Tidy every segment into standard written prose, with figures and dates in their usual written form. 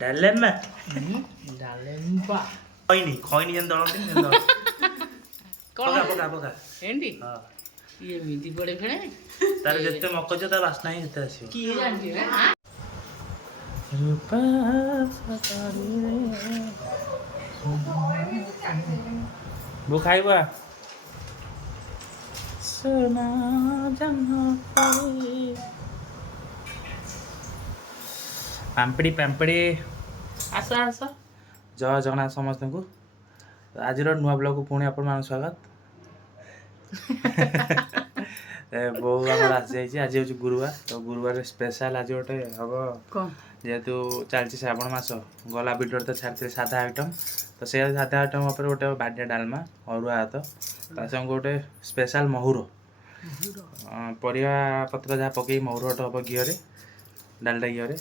ଡାଲେମା ଡାଲେମ୍ବା ଖଇନି ଯେମିତି ଦଳନ୍ତି ସେମିତି ଦଳ। ପକା ପକା ପକା ଏମିତି ହଁ ଏମିତି ପଡେ ଫେଣେ ତାର ଯେତେ ମକଜ ତା ବାସ୍ନା ହିଁ ସେତେ ଆସିବ। କିଏ ଜାଣିଛି ନା ରୂପା ସକାଳରେ ବୋଉ ଖାଇବା ସୁନା ଜହ୍ନ ପରି ପାମ୍ପଡ଼ି ପାମ୍ପଡ଼ି। ଆସ ଆସ ଜୟ ଜଗନ୍ନାଥ ସମସ୍ତଙ୍କୁ। ଆଜିର ନୂଆ ବ୍ଲଗକୁ ପୁଣି ଆପଣମାନଙ୍କୁ ସ୍ୱାଗତ। ବୋଉ ଆମର ଆସିଯାଇଛି। ଆଜି ହେଉଛି ଗୁରୁବାର, ତ ଗୁରୁବାର ସ୍ପେଶାଲ ଆଜି ଗୋଟେ ହବ। କଣ ଯେହେତୁ ଚାଲିଛି ଶ୍ରାବଣ ମାସ, ଗଲା ଭିଡ଼ିଓରେ ତ ଛାଡ଼ିଥିଲେ ସାଧା ଆଇଟମ୍, ତ ସେ ସାଧା ଆଇଟମ୍ ଉପରେ ଗୋଟେ ବାଡ଼ିଆ ଡାଲମା, ଅରୁଆ ଭାତ, ତା ସାଙ୍ଗେ ଗୋଟେ ସ୍ପେଶାଲ ମହୁର, ପରିବା ପତ୍ର ଯାହା ପକେଇ ମହୁର ଗୋଟେ ହବ ଘିଅରେ, ଡାଲଟା ଘିଅରେ।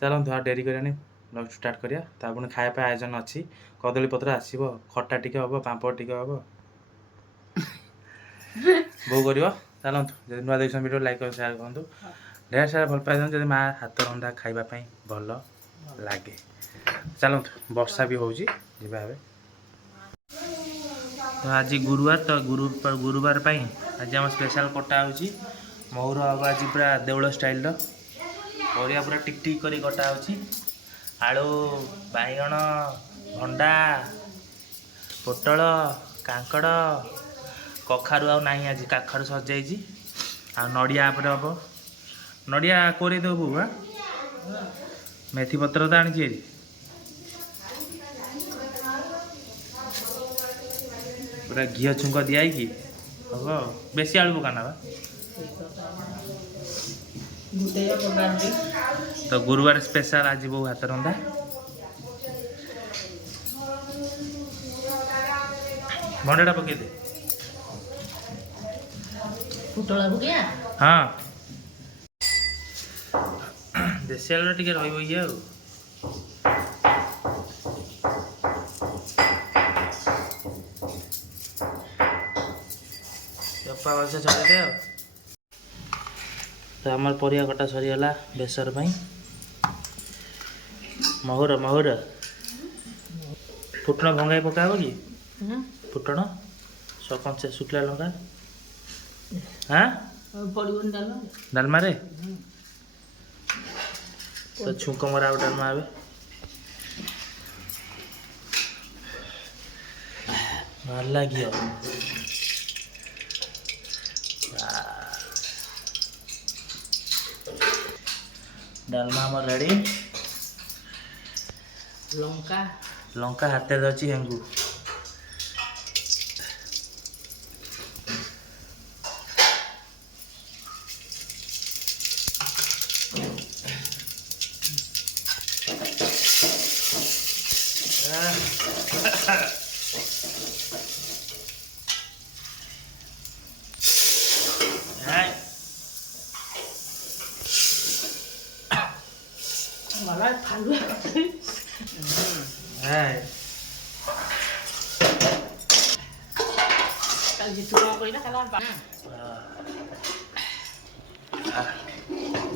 ଚାଲନ୍ତୁ ଆଉ ଡେରି କରିବାନି, ବ୍ଲଗ୍ ଷ୍ଟାର୍ଟ କରିବା। ତା ପୁଣି ଖାଇବା ପାଇଁ ଆୟୋଜନ ଅଛି। କଦଳୀ ପତ୍ର ଆସିବ, ଖଟା ଟିକେ ହବ, ପାମ୍ପଡ଼ ଟିକେ ହବ, ବୋଉ କରିବ। ଚାଲନ୍ତୁ, ଯଦି ନୂଆ ଦେଖିଛନ୍ତି ଭିଡ଼ିଓ ଲାଇକ୍ କରି ସେୟାର କରନ୍ତୁ, ଢେର ସାରା ଭଲ ପାଇଥାନ୍ତୁ ଯଦି ମାଆ ହାତ ରନ୍ଧା ଖାଇବା ପାଇଁ ଭଲ ଲାଗେ। ଚାଲନ୍ତୁ, ବର୍ଷା ବି ହେଉଛି, ଯିବା ଏବେ। ତ ଆଜି ଗୁରୁବାର, ତ ଗୁରୁବାର ପାଇଁ ଆଜି ଆମ ସ୍ପେଶାଲ କଟା ହେଉଛି ମହୁର। ହବ ଆଜି ପୁରା ଦେଉଳ ଷ୍ଟାଇଲର ପରିବା, ପୁରା ଟିକ୍ ଟିକ୍ କରି କଟା ହେଉଛି। ଆଳୁ, ବାଇଗଣ, ଭଣ୍ଡା, ପୋଟଳ, କାଙ୍କଡ଼, କଖାରୁ ଆଉ ନାହିଁ ଆଜି, କାଖାରୁ ସରିଯାଇଛି। ଆଉ ନଡ଼ିଆ ଉପରେ ହବ। ନଡ଼ିଆ କୋରେଇ ଦେବୁ ବା, ମେଥି ପତ୍ର ତ ଆଣିଛି ଏଠି। ପୁରା ଘିଅ ଛୁଙ୍କ ଦିଆହେଇକି ହବ। ବେଶୀ ଆଳୁ ପକାନା ବା, ତ ଗୁରୁବାର ସ୍ପେଶାଲ ଆଜି ବୋଉ ହାତ ରନ୍ଧା। ଭଣ୍ଡାଟା ପକେଇଦେ। ପୋଟଳ ପକେଇବା ହଁ, ଦେଶୀ ଆଳୁଟା ଟିକେ ରହିବ ଇଏ ଆଉ। ଚପା ଗଛ ଛାଡ଼ିଦେ ଆଉ। ତ ଆମର ପରିବା କଟା ସରିଗଲା ବେସର ପାଇଁ। ମହୁର ଫୁଟଣ ଭଙ୍ଗାଇ ପକା ହବ କି? ଫୁଟଣ କଞ୍ଚା ଶୁଖିଲା ଲଙ୍କା ପଡ଼ିବନି ଡାଲମା ଡାଲମାରେ ତ ଛୁଙ୍କ ମରା ଆଉ ଡାଲମା ଏବେ। ବାହାରିଲା ଘିଅ। ଡାଲମା ଆମର ରେଡ଼ି। ଲଙ୍କା ହାତରେ ଅଛି, ହେଙ୍ଗୁ।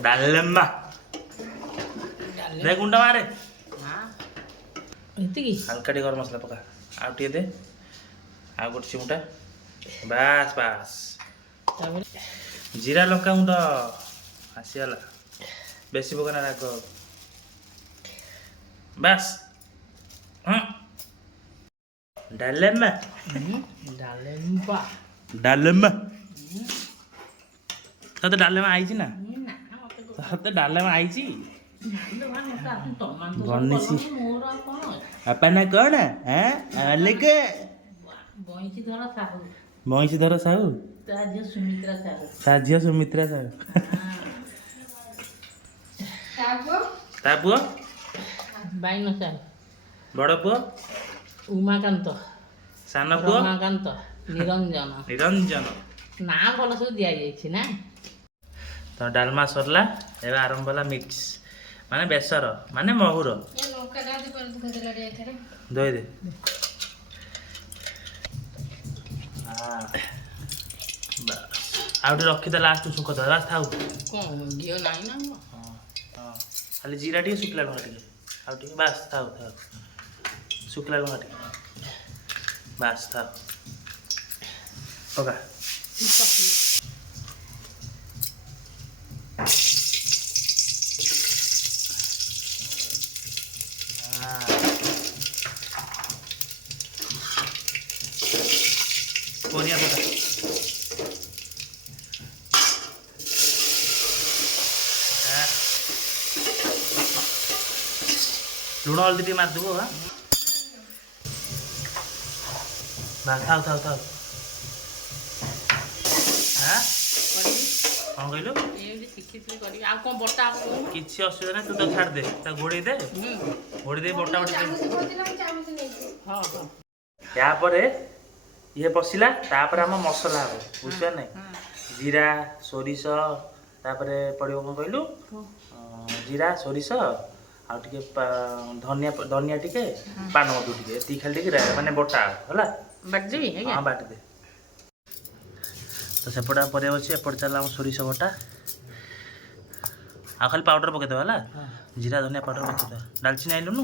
ଡାଲେମା ଦେ ଗୁଣ୍ଡ ମାରେ, ହାଲକା ଟିକେ ଗରମ ମସଲା ପକା, ଆଉ ଟିକେ ଦେ, ଆଉ ଗୋଟେ ଚିମୁଟା, ବାସ୍ ବାସ୍। ଜିରା ଲଙ୍କା ଗୁଣ୍ଡ ଆସିଗଲା, ବେଶୀ ପକାନା ରାଗ, ବାସ୍। ଡାଲେମା ଡାଲେମା ତତେ ଡାଲେମା ଆଇଛି ନା? ତତେ ଡାଲେମା ଆଇଛି? ବନିସି ବାପା ନା କଣ? ବଇଁଶୀଧର ସାହୁ, ତା ଝିଅ ସୁମିତ୍ରା ସାହୁ। ତା ପୁଅ ବାଇନ ସାହୁ, ବଡ଼ ପୁଅ ଉମାକାନ୍ତ, ସାନ ପୁଅ ରମାକାନ୍ତ, ନିରଞ୍ଜନ। ନା ଭଲ ସବୁ ଦିଆଯାଇଛି ନା। ତ ଡାଲମା ସରିଲା, ଏବେ ଆରମ୍ଭ ହେଲା ମିକ୍ସ, ମାନେ ବେସର, ମାନେ ମହୁର। ଧୋଇଦେ। ଆଉ ଟିକେ ରଖିଦେ, ଲାଷ୍ଟ ଛୁଙ୍କ ଦେବା। ବାସ୍ ଥାଉ। କଣ ଘିଅ ନାହିଁ ନା? ହଁ, ଖାଲି ଜିରା ଟିକେ, ଶୁଖିଲା ଲଙ୍କା ଟିକେ। ଆଉ ଟିକେ ବାସ୍ ଥାଉ ଥାଉ ଶୁଖିଲା ଲଙ୍କା ଟିକେ ବାସ୍ ଥାଉ ପକା ପରିବା ପକା ଲୁଣ ହଳଦୀ ଟିକେ ମାରିଦେବୁ ବା ଥାଉ ଥାଉ ଥାଉ ହଁ କ'ଣ କହିଲୁ କିଛି ଅସୁବିଧା ନାହିଁ ତୁ ତ ଛାଡ଼ିଦେ ତା ଘୋଡ଼େଇ ଦେ ଘୋଡ଼େଇ ଦେଇ ବଟା ବଟା ତାପରେ ଇଏ ପଶିଲା ତାପରେ ଆମ ମସଲା ହବ ବୁଝିଛ ନାଇଁ ଜିରା ସୋରିଷ ତାପରେ ପଡ଼ିବ କ'ଣ କହିଲୁ ଜିରା ସୋରିଷ ଆଉ ଟିକେ ଧନିଆ ଟିକେ ପାନମଧୁ ଟିକେ ଏତିକି ଖାଲି ଟିକେ ମାନେ ବଟା ହେଲା ବାଟିଦେବି ହଁ ବାଟିଦେ ତ ସେପଟେ ପରିବା ଅଛି ଏପଟେ ଚାଲିଲା ଆମ ସୋରିଷ ବଟା ଆଉ ଖାଲି ପାଉଡ଼ର ପକେଇଦେବା ହେଲା ଜିରା ଧନିଆ ପାଉଡ଼ର ପକେଇଦେବା ଡାଲଚିନି ଆଇଲୁନୁ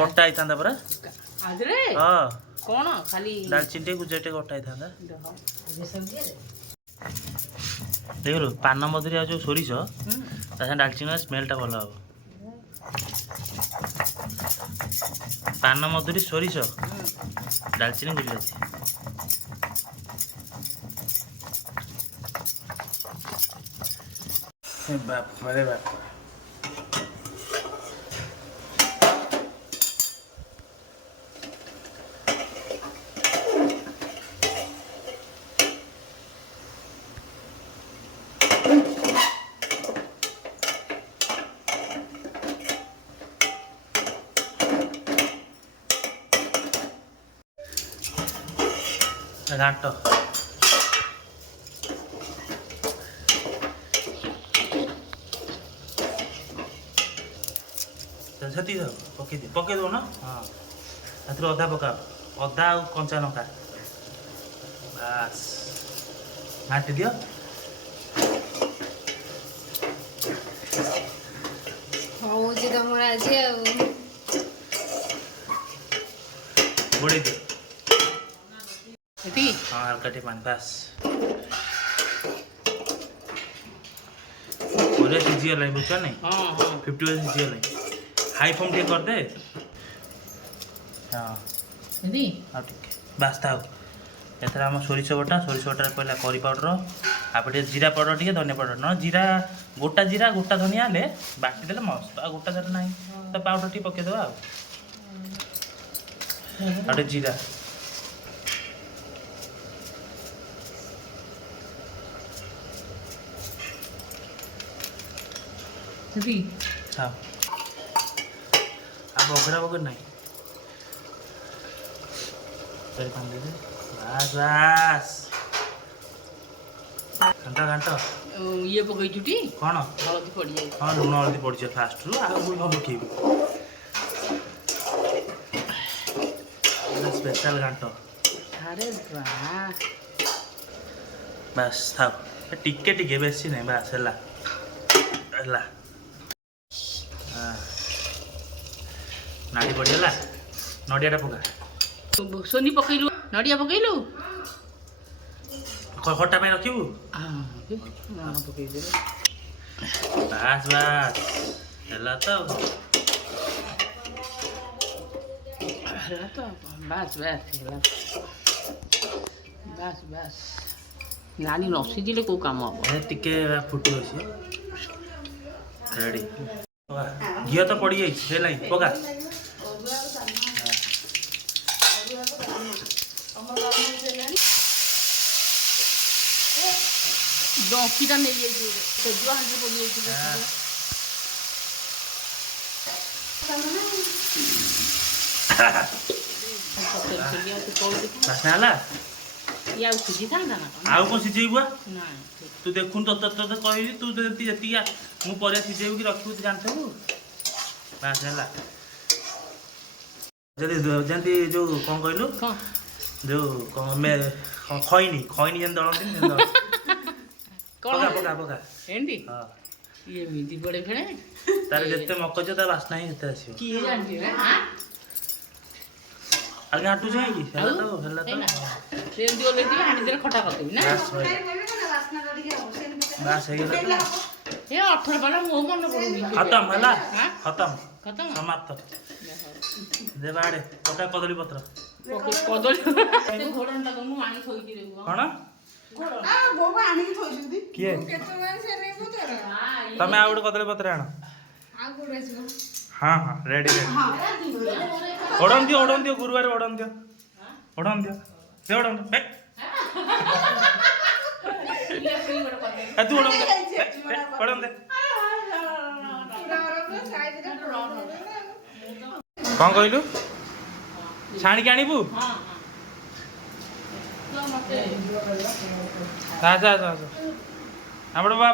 ବଟା ହେଇଥାନ୍ତା ପରା ହଁ କ'ଣ ଖାଲି ଡାଲଚିନି ଟିକେ ଗୁଜରାତି ଟିକେ ବଟା ହେଇଥାନ୍ତା ଦେଖିଲୁ ପାନ ମଧୁରୀ ଆଉ ଯେଉଁ ସୋରିଷ ତା ସାଙ୍ଗେ ଡାଲଚିନିର ସ୍ମେଲ୍ଟା ଭଲ ହେବ ପାନ ମଧୁରୀ ସୋରିଷ ଡାଲଚିନି ଗୁଜରାତି ବାପରେ ବାପ ଘାଣ୍ଟ ସେତିକି ପକେଇ ଦେବୁ ନା ହଁ ସେଥିରୁ ଅଦା ପକାଅ ଅଦା ଆଉ କଞ୍ଚା ଲଙ୍କା ବାସ୍ ଘାଣ୍ଟି ଦିଅ ହଉଛି ତମର ଆଜି ଆଉ ଘୋଡ଼େଇ ଦିଅ ଏତିକି ହଁ ହାଲକା ଟିକେ ପାଣି ବାସ୍ ପରିବା ସିଝିଗଲାଣି ବୁଝୁଛ ନାଇଁ 50% ସିଝିଗଲାଣି ହାଇ ଫ୍ଲେମ୍ ଟିକେ କରିଦେ ହଁ ଆଉ ଟିକେ ବାସ୍ ଥାଉ ଏଥିରେ ଆମ ସୋରିଷ ବଟାରେ ପଡ଼ିଲା କରି ପାଉଡ଼ର ଆଉ ଟିକେ ଜିରା ପାଉଡ଼ର ଟିକେ ଧନିଆ ପାଉଡ଼ର ନ ଜିରା ଗୋଟା ଧନିଆ ହେଲେ ବାଟିଦେଲେ ମସ୍ତ ଆଉ ଗୋଟା ଜିରା ନାହିଁ ତ ପାଉଡ଼ର ଟିକେ ପକେଇଦେବା ଆଉ ଟିକେ ଜିରା ଥାଉ ଆଉ ବଗରା ନାହିଁ ବାସ୍ ବାସ୍ ଘାଣ୍ଟ ଇଏ ପକେଇଛୁ ଟି କ'ଣ ହଳଦୀ ପଡ଼ିଯାଇଛି ହଁ ଲୁଣ ହଳଦୀ ପଡ଼ିଛି ଫାଷ୍ଟରୁ ଆଉ ପୁଣି କ'ଣ ପକେଇବୁ ସ୍ପେଶାଲ ଘାଣ୍ଟ ଆରେ ବାସ୍ ଥାଉ ଟିକେ ଟିକେ ବେଶୀ ନାହିଁ ବାସ୍ ହେଲା ନାଡ଼ି ପଡ଼ିଗଲା ନଡ଼ିଆଟା ପକା ସୋନି ପକେଇଲୁ ନଡ଼ିଆ ପକେଇଲୁ ଖଟା ପାଇଁ ରଖିବୁ ବାସ୍ ବାସ୍ ହେଲା ତ ବାସ୍ ନାଲି ନ ସିଝିଲେ କେଉଁ କାମ ହବ ଟିକେ ଫୁଟିବ ସିଏ ରେଡ଼ି ଘିଅ ତ ପଡ଼ିଯାଇଛି ହେଲାଣି ପକା ଡଙ୍କିଟା ନେଇଯାଇଛି ସେଜୁଆ ହାଣ୍ଡି ପଡ଼ିଯାଇଛି ବାସ୍ନା ହେଲା ଇଏ ଆଉ ସିଝିଥାନ୍ତା ନା ଆଉ କ'ଣ ସିଝେଇବୁ ନାଇଁ ତୁ ଦେଖୁନୁ ତତେ କହିବି ତୁ ଯେତିକି ମୁଁ ପରିବା ସିଝେଇବୁ କି ରଖିବୁ ତୁ ଜାଣିଥିବୁ ବାସ୍ ହେଲା ଯଦି ଯେମିତି ଯେଉଁ କ'ଣ କହିଲୁ ଯେଉଁ ଖଇନି ଯେମିତି ଦଳନ୍ତି ପକା ଏମିତି ହଁ ଇଏ ଏମିତି ପଡ଼େ ଫେଣେ ତାର ଯେତେ ମକଚ ତା ବାସ୍ନା ହିଁ ସେତେ ଆସିବ। କିଏ ଜାଣିଛି ଆଜ୍ଞା ହାଟୁ ଯାଏ କି ହେଲା ତ ଏମିତି ଓଲେଇଥିବେ ହାଣ୍ଡି ଦେଲେ ଖଟା କରିଦେବି ନା ବାସ୍ ହେଇଗଲା ଏ 18 ପାଲା ମୋ ମନେ ପଡୁନି ଖତମ ହେଲା ଆଁ? ଖତମ ଖତମ ସମାପ୍ତ ଦେ ବାଡ଼େ ପକା କଦଳୀ ପତ୍ର କଦଳୀ ଘୋଡ଼ଣଟା ତ ମୁଁ ଆଣି ଥୋଇକି ଦେବୁ କଣ ଆଣିକି ଥୋଇଛନ୍ତି କିଏ କେତେବେଳେ ସେ ନେଇବୁ ତୋର ତମେ ଆଉ ଗୋଟେ କଦଳୀ ପତ୍ର ଆଣ ଆଉ କୋଉଠି ଆସିବ ହଁ ହଁ ରେଡ଼ି ରେଡ଼ି ଓଡ଼ନ ଦିଅ ଗୁରୁବାର ଓଡ଼ନ ଦିଅ ଦେ ଓଡ଼ନ ବେ ତୁ ଓଡ଼ନ ଦେ ଓଡ଼ନ ଦେ କ'ଣ କହିଲୁ ଛାଣିକି ଆଣିବୁ ଆସ ଆପଣ ବା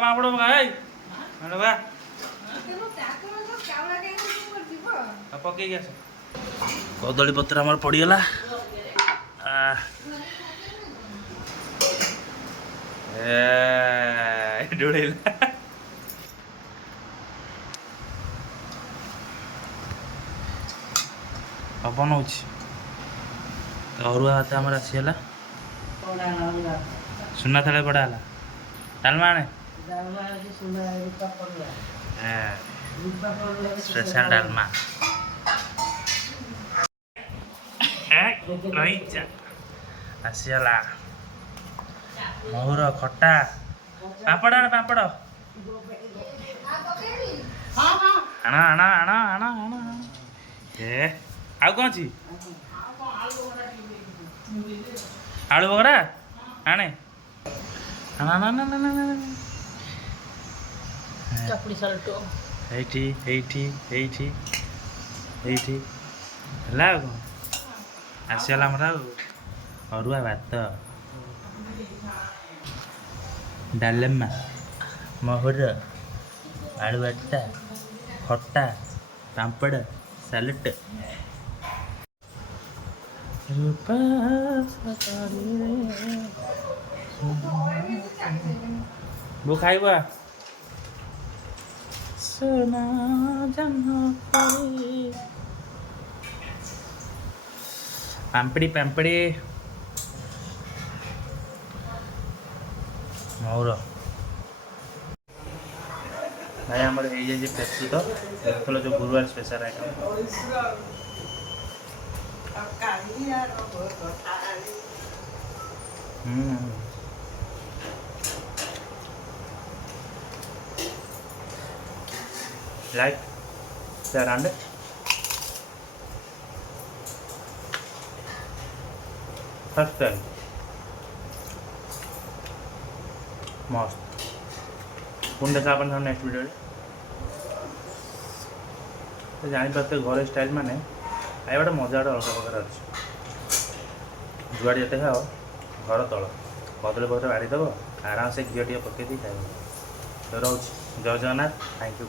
ଏଇ ବା ପକେଇକି ଆସ କଦଳୀ ପତ୍ର ଆମର ପଡ଼ିଗଲା ଡୋଳେଇଲା ପବନ ହେଉଛି ଅରୁଆ ଭାତ ଆମର ଆସିଗଲା ସୁନା ଥାଳି ପଡ଼ା ହେଲା ଡାଲମା ଆଣେ ସ୍ପେଶାଲ ଡାଲମା ରହିଚା ଆସିଗଲା ମହୁର ଖଟା ପାମ୍ପଡ଼ ଆଣ ପାମ୍ପଡ଼ ଆଣ ଆଣ ଆଣ ଆଣ ଆଣ ଏ ଆଉ କ'ଣ ଅଛି ଆଳୁ ବରା ଆଣେ ଆଣ ଆଣ ଆଣ ଆଣ ଆଣ ଚକୁଳି ସାଲଟ ଏଇଠି ଏଇଠି ଏଇଠି ଏଇଠି ହେଲା ଆଉ କ'ଣ ଆସିଗଲା ଆମର ଆଉ ଅରୁଆ ଭାତ ଡାଲମା ମହୁର ଆଳୁ ଭର୍ତ୍ତା ଖଟା ପାମ୍ପଡ଼ ସାଲଟ ବୋ ଖାଇବା सोना पाम्पड़ी पाम्पड़ी मोर भाई आमर हो जाए प्रस्तुत देखल जो गुरुवार special item like share and subscribe मस्त पुणी देखा अपन नेक्स्ट वीडियो तो जापारे घर स्टाइल माने खाइबाटा मजा अलग प्रकार अच्छे जुआड़ जिते खाओ घर तल कदली पत्र बाड़ीदेव आराम से घी टे पकई खाइब तो रोच जय जगन्नाथ थैंक यू।